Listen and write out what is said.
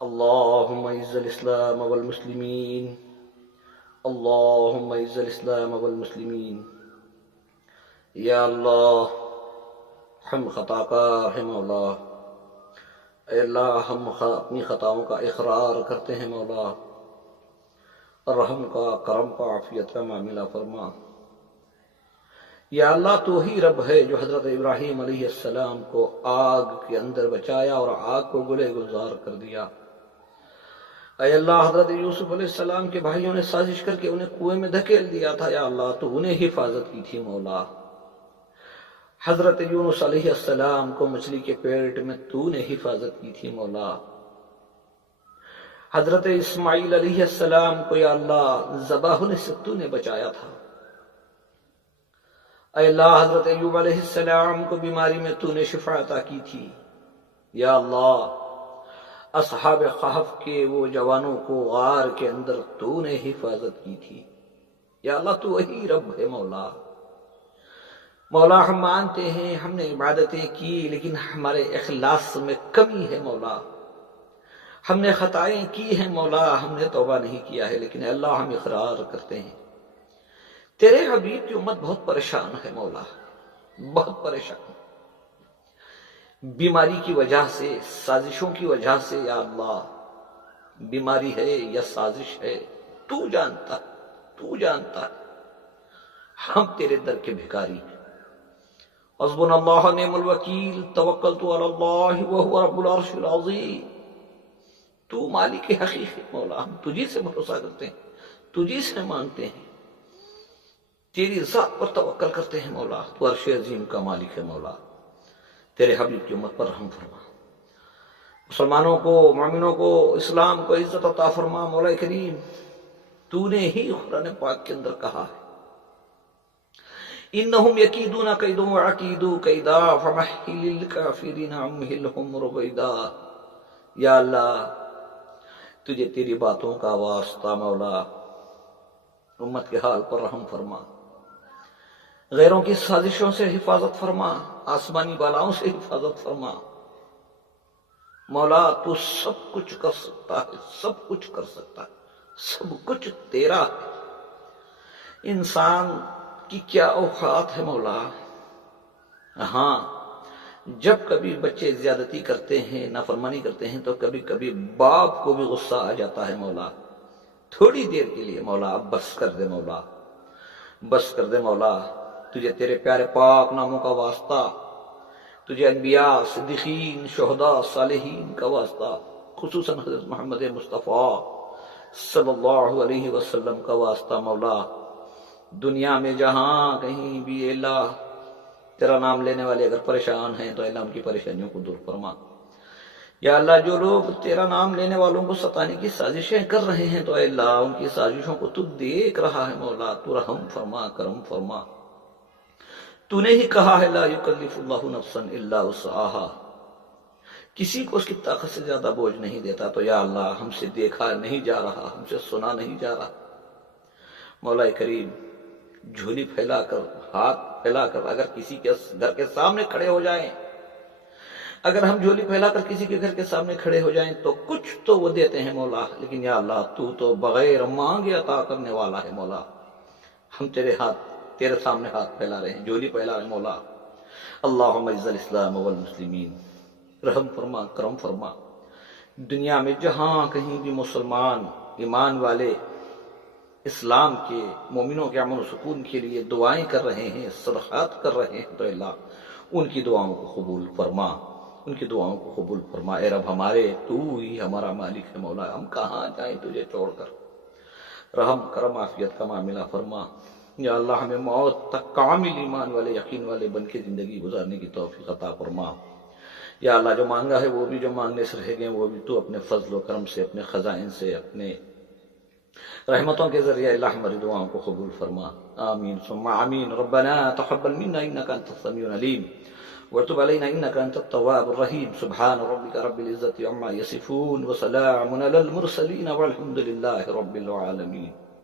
اللهم اعز الاسلام والمسلمين. اللهم اعز الاسلام والمسلمين. یا اللہ، ہم خطا کار ہیں مولا. اے اللہ، ہم اپنی خطاؤں کا اقرار کرتے ہیں مولا. رحم کا، کرم کا، عافیت کا معاملہ فرما. یا اللہ، تو ہی رب ہے جو حضرت ابراہیم علیہ السلام کو آگ کے اندر بچایا اور آگ کو گلے گلزار کر دیا. اے اللہ، حضرت یوسف علیہ السلام کے بھائیوں نے سازش کر کے انہیں کنویں میں دھکیل دیا تھا. یا اللہ، تو انہیں حفاظت کی تھی مولا. حضرت یونس علیہ السلام کو مچھلی کے پیٹ میں تو نے حفاظت کی تھی مولا. حضرت اسماعیل علیہ السلام کو یا اللہ ذبح ہونے سے تو نے بچایا تھا. اے اللہ، حضرت ایوب علیہ السلام کو بیماری میں تو نے شفا عطا کی تھی. یا اللہ، اصحاب کہف کے وہ جوانوں کو غار کے اندر تو نے حفاظت کی تھی. یا اللہ، تو وہی رب ہے مولا. مولا، ہم مانتے ہیں ہم نے عبادتیں کی لیکن ہمارے اخلاص میں کمی ہے مولا. ہم نے خطائیں کی ہیں مولا، ہم نے توبہ نہیں کیا ہے، لیکن اللہ ہم اقرار کرتے ہیں تیرے حبیب کی امت بہت پریشان ہے مولا، بہت پریشان. بیماری کی وجہ سے، سازشوں کی وجہ سے. یا اللہ، بیماری ہے یا سازش ہے تو جانتا ہے، تو جانتا ہے. ہم تیرے در کے بھکاری ہیں. حسبنا اللہ نعم الوکیل، توکلت علی اللہ وہو رب العرش العظیم. تو مالک حقیقی مولا، ہم تجھی سے بھروسہ کرتے ہیں، تجھی سے مانگتے ہیں، تیری ذات پر توکل کرتے ہیں مولا. تو عرش عظیم کا مالک ہے مولا. تیرے حبیب کی امت پر رحم فرما. مسلمانوں کو، مومنوں کو، اسلام کو عزت عطا فرما مولا کریم. تو نے ہی قرآن پاک کے اندر کہا ہے انہم یکیدون کیدا واکید کیدا فمہل الکافرین امہلہم رویدا. یا اللہ، تجھے تیری باتوں کا واسطہ مولا، امت کے حال پر رحم فرما. غیروں کی سازشوں سے حفاظت فرما، آسمانی بالاؤں سے حفاظت فرما مولا. تو سب کچھ کر سکتا ہے، سب کچھ کر سکتا ہے، سب کچھ تیرا ہے. انسان کی کیا اوقات ہے مولا. ہاں، جب کبھی بچے زیادتی کرتے ہیں، نافرمانی کرتے ہیں، تو کبھی کبھی باپ کو بھی غصہ آ جاتا ہے مولا. تھوڑی دیر کے لیے مولا اب بس کر دے مولا، بس کر دے مولا. تجھے تیرے پیارے پاک ناموں کا واسطہ، تجھے انبیاء، صدیقین، شہداء، صالحین کا واسطہ، خصوصاً حضرت محمد مصطفیٰ صلی اللہ علیہ وسلم کا واسطہ مولا. دنیا میں جہاں کہیں بھی اللہ تیرا نام لینے والے اگر پریشان ہیں تو اللہ ان کی پریشانیوں کو دور فرما. یا اللہ، جو لوگ تیرا نام لینے والوں کو ستانے کی سازشیں کر رہے ہیں تو اے اللہ ان کی سازشوں کو تو دیکھ رہا ہے مولا. تو رحم فرما، کرم فرما. تو نے ہی کہا ہے لا یکلف اللہ نفسا الا وسعها، کسی کو اس کی طاقت سے زیادہ بوجھ نہیں دیتا. تو یا اللہ، ہم سے دیکھا نہیں جا رہا، ہم سے سنا نہیں جا رہا مولا کریم. جھولی پھیلا کر، ہاتھ پھیلا کر اگر کسی کے گھر کے سامنے کھڑے ہو جائیں، اگر ہم جھولی پھیلا کر کسی کے گھر کے سامنے کھڑے ہو جائیں تو کچھ تو وہ دیتے ہیں مولا. لیکن یا اللہ، تو بغیر مانگے عطا کرنے والا ہے مولا. ہم تیرے سامنے ہاتھ پھیلا رہے ہیں، جھولی پھیلا رہے ہیں مولا. اللہم اعز الاسلام والمسلمین. رحم فرما، کرم فرما. دنیا میں جہاں کہیں بھی مسلمان، ایمان والے، اسلام کے، مومنوں کے امن و سکون کے لیے دعائیں کر رہے ہیں، صدقات کر رہے ہیں، تو اللہ ان کی دعاؤں کو قبول فرما، ان کی دعاؤں کو قبول فرما. اے رب ہمارے، تو ہی ہمارا مالک ہے مولا. ہم کہاں جائیں تجھے چھوڑ کر. رحم، کرم، عافیت کا معاملہ فرما. یا اللہ، ہمیں موت تک کامل ایمان والے، یقین والے بن کے زندگی گزارنے کی توفیق عطا فرما. یا اللہ، جو مانگا ہے وہ بھی، جو مانگنے سے رہ گئے وہ بھی، تو اپنے فضل و کرم سے، اپنے خزائن سے، اپنے رحمتوں کے ذریعے اللہ ہماری دعاؤں کو قبول فرما. آمین ثم آمین. ربنا تقبل منا انك انت السميع العليم وتب علينا انك انت التواب الرحيم. سبحان ربك رب العزة عما يصفون وسلام على المرسلين والحمد لله رب العالمين.